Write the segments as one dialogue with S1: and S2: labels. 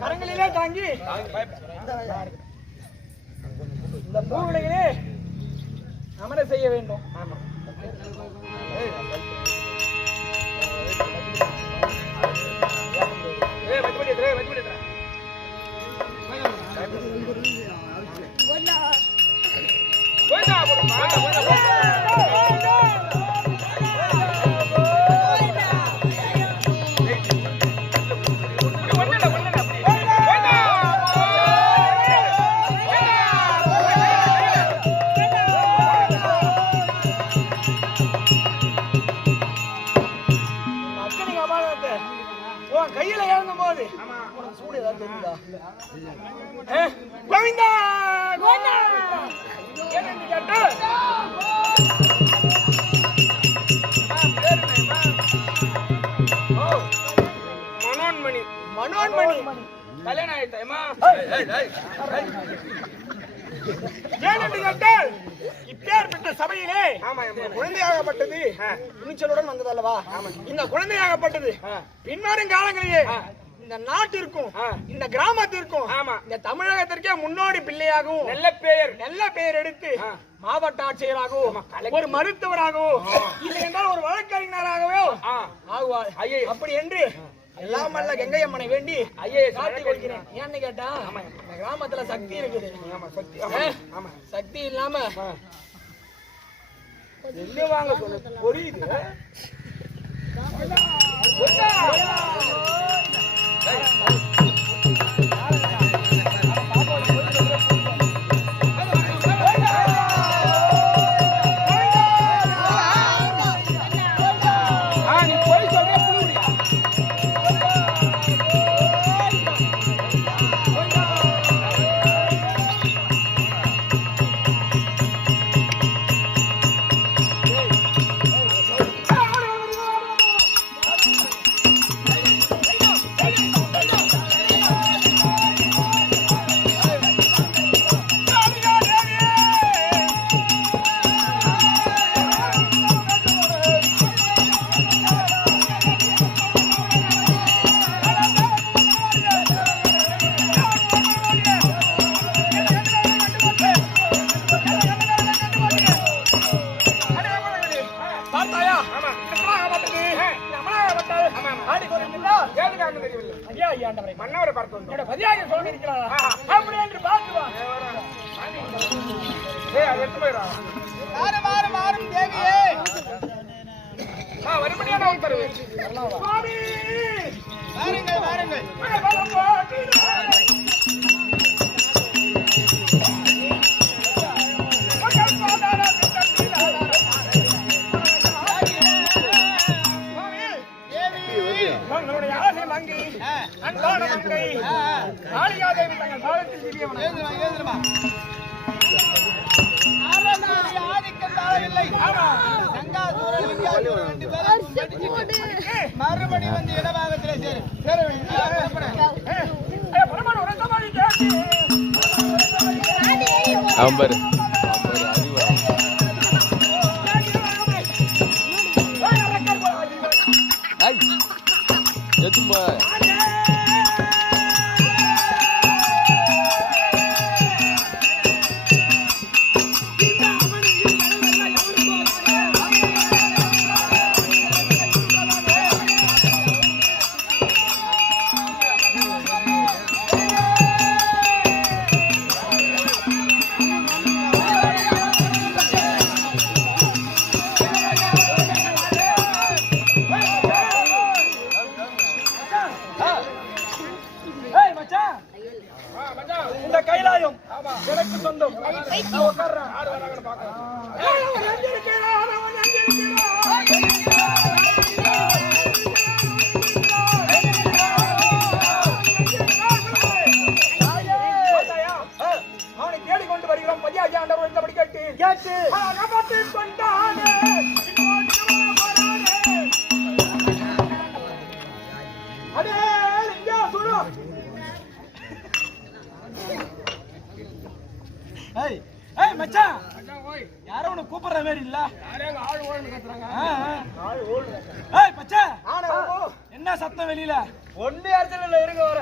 S1: கரங்களிலே தாங்கி இந்த பூவிலையிலே அமர செய்ய வேண்டும் ஆமா. கல்யாணம் ஆயிட்டேமா ஏனென்று கேட்டால் இப்பேற்பட்ட சபையிலே குழந்தையாகப்பட்டது துணிச்சலுடன் வந்ததல்லவா? இந்த குழந்தையாகப்பட்டது பின்வரும் காலங்களிலே இந்த நாட்டிற்கும் இந்த கிராமத்திற்கும் இந்த தமிழகத்திற்கே முன்னோடி பிள்ளையாகவும் நல்ல பெயர். நல்ல பெயர் எடுத்து மாவட்ட ஆட்சியராகவும் ஒரு மருத்துவராகவும் இல்லை என்றால் ஒரு வழக்கறிஞராகவோ ஆகுவார். அப்படி என்று எல்லாம் அல்ல கங்கையம்மனை வேண்டி ஐயே காட்டி கொடுக்கிறேன் ஏன்னு கேட்டா இந்த கிராமத்துல சக்தி இருக்குது. சக்தி சக்தி இல்லாம எங்க வாங்க சொல்லு புரியுது? உங்களுடைய ஆசை மங்கி அன்பான மங்கை காளிகாதேவி தங்கள் காலத்தில் திரியவன்
S2: ஆதிக்கம் தாழவில்லை. ஆமா. மறுபடி வந்து இடபாகத்திலே சேரு. சேர
S3: பாரு அவன் பாரு.
S2: காப்பாத்து
S1: காப்பாற்றி கொண்டானே. அடே இங்கே சுடு.
S2: ஏய் ஏய் மச்சான். யாரோ உன்னை கூப்பிடுற மாதிரி இல்ல. ஆ, ஆ. ஏய் மச்சான்.
S1: ஆனா
S2: என்ன சத்தம் வெளியில?
S1: ஒண்ணு இடத்துல இல்ல இருங்க வர.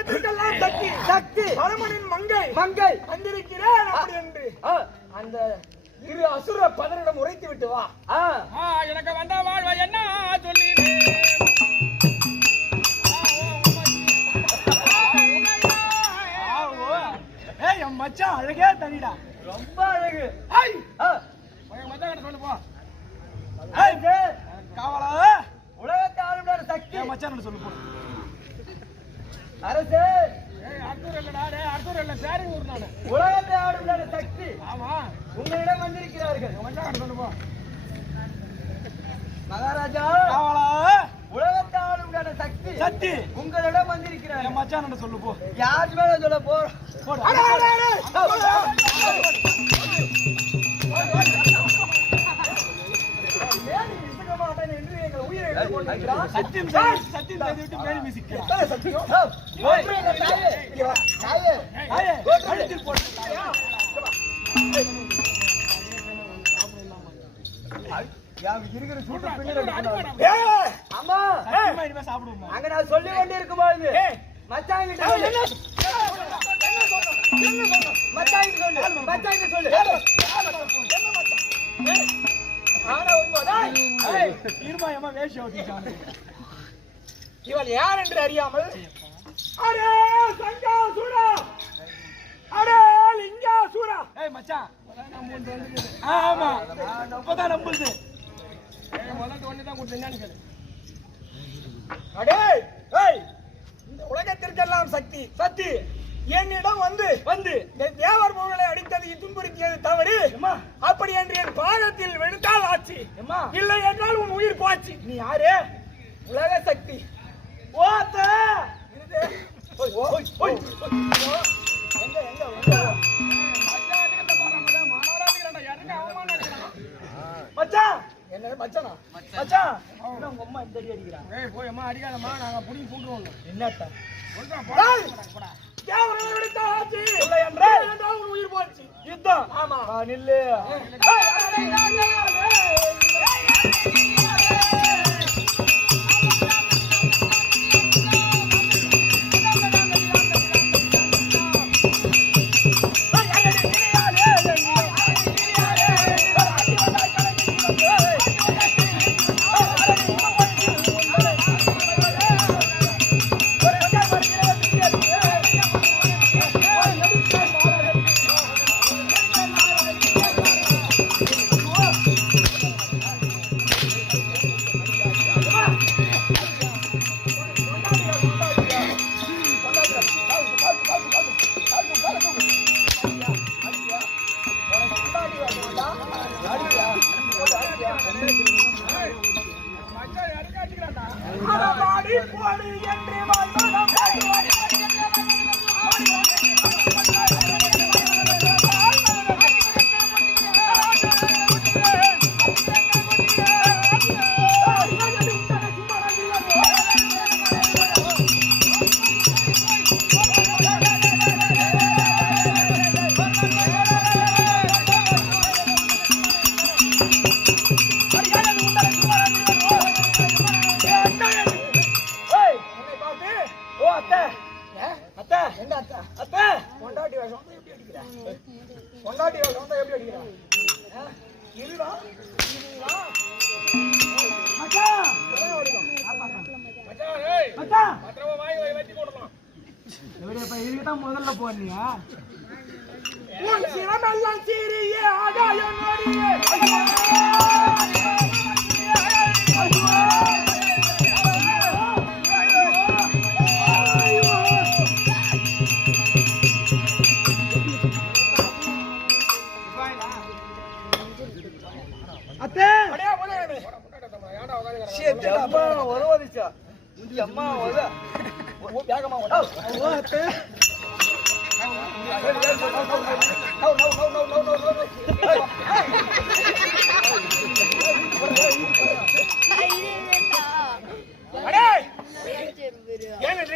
S1: இந்த உலகத்திற்கெல்லாம் சக்தி சக்தி பரமனின் மங்கை. மங்கை வந்திருக்கிறேன் அப்படி என்று அந்த இரு அசுர பதனிடம் உரைத்து விட்டு வா.
S2: எனக்கு வந்த வாழ்வ என்ன சொல்லி ஏய் என் மச்சான் அழகே தனிடா.
S1: ரொம்ப அழகு.
S2: ஐய். மச்சான் கிட்ட சொல்லு போ. ஏய் காவலா?
S1: உலகத்தை ஆளுநர் சக்தி.
S2: மச்சான் சொல்லு போ
S1: அரசு
S2: ஏய் அர்த்தூர் இல்லடா டேய் அர்த்தூர் இல்ல சேரி ஊர் நானு.
S1: உலகத்தை ஆளுநர் சக்தி.
S2: ஆமா.
S1: உங்களிடம் வந்திருக்கிறார்கள். மகாராஜா! உலகத்தை ஆளுநர் சக்தி.
S2: சத்தி
S1: உங்களிடம் வந்திருக்கிறார்கள்.
S2: என் மச்சான் சொல்லு போ.
S1: யார் மேல சொல்ல போறோம்
S2: சத்தியம் செய்து சத்தியம்? செய்து விட்டு
S1: அம்மா
S2: சாப்பிடுவோம்
S1: அங்க நான் சொல்லி கொண்டு இருக்கும்போது மச்சான் கிட்ட சொல்லு. மச்சான் கிட்ட சொல்லு மச்சான் கிட்ட சொல்லு
S2: இருமா ஏமா வேஷம்
S1: இவள் யார் என்று அறியாமல் அரே சங்காசுரா அரே லிங்காசுரா
S2: ஏய் மச்சான். ஆமா. இப்பதான் நம்புது.
S1: அடே ஏய் இந்த உலகத்திற்கெல்லாம் சக்தி சக்தி என்னிடம் வந்து வந்து இந்த தேவர் அடித்தது துன்புறுத்தியது தவறு. அப்படி என்று என் பாதத்தில் வெளுத்தால் ஆச்சு. இல்லை என்றால் உன் உயிர் போச்சு. நீ யாரு? உலக சக்தி. ஓத்த மச்சான் என்ன மச்சானா? மச்சான் என்ன உங்க அம்மா இந்த அடி அடிக்கிறாங்க
S2: ஏய் போய் அம்மா அடிக்காதம்மா நாங்க புடி போட்டுருவோம்
S1: என்னட்டா
S2: சொல்றா
S1: போடா தேவரை விடுத்த ஆட்சி இல்ல என்றே என்றால் உன் உயிர் போச்சு யுத்தம் ஆமா நில்லு ஏய்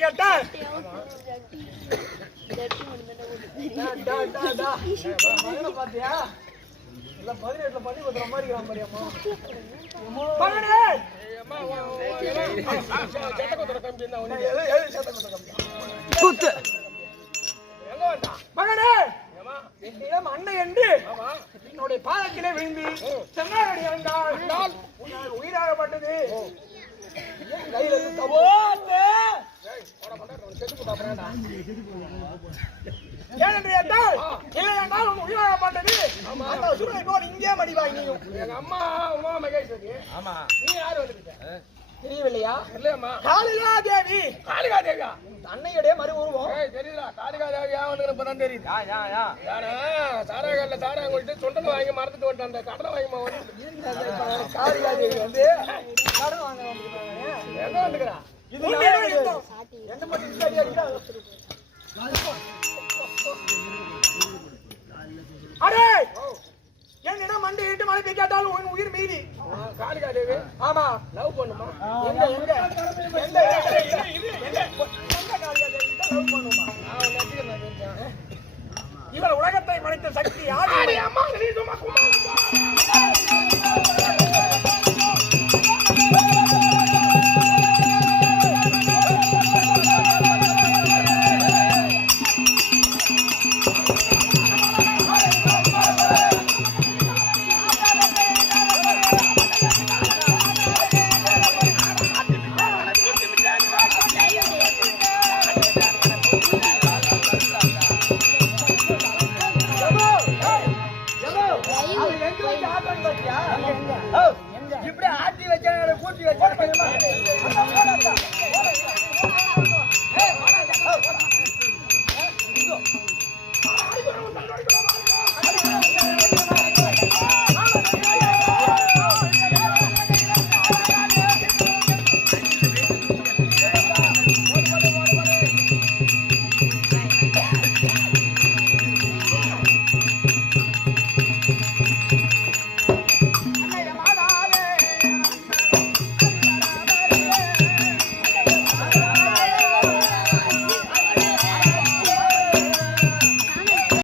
S1: கேட்டால் டா, டா, டா. மகனை பாத்தியா? பதினெட்டுல பண்ணி கொடுக்குற மாதிரி இருக்கிறான் பாரியாம்மா. மகனே! கம்பி? மகனே என்னிடம் அன்னை என்று என்னுடைய பாதத்திலே விழுந்து சென்னாரடி உன்னால் உயிராகப்பட்டது என் கையில இருந்து தப்பு. ஏனென்று கேட்டால், இல்லை என்றால் உன் உயிராகப்பட்டது அந்த அசுரனை போல் இங்கே மடிவாய் நீயும். எங்க அம்மா உமா மகேஸ்வரி ஆமா. நீ யாரு தெரியவில்லையா? இல்லையம்மா காளிகா தேவி காளிகா தேவியா அன்னையுடைய மறு உருவம்
S4: தெரியல காரிகா தேவியா வந்து இப்பதான் தெரியுது யாரா? சாராகல்ல சாராங்க விட்டு சுண்டல் வாங்கி மறந்துட்டு வந்துட்டு அந்த கடலை வாங்கி வந்து
S1: காளிகா தேவி வந்து கடன் வாங்க.
S4: எங்க வந்துக்கிறா
S1: இது. என்ன மட்டும் அடி! மண்டி இட்டு மழை பெய்யாட்டால் உன் உயிர் மீதி
S4: காளிகா தேவி
S1: ஆமா.
S4: லவ் பண்ணுமா?
S1: எங்க எங்க? தான் love பண்ணுமா? இவர் உலகத்தை மறைத்த சக்தி யாரு?
S4: அம்மா சும்மா குமாரா இப்படி ஆட்டி வச்சா கூட்டி வச்சா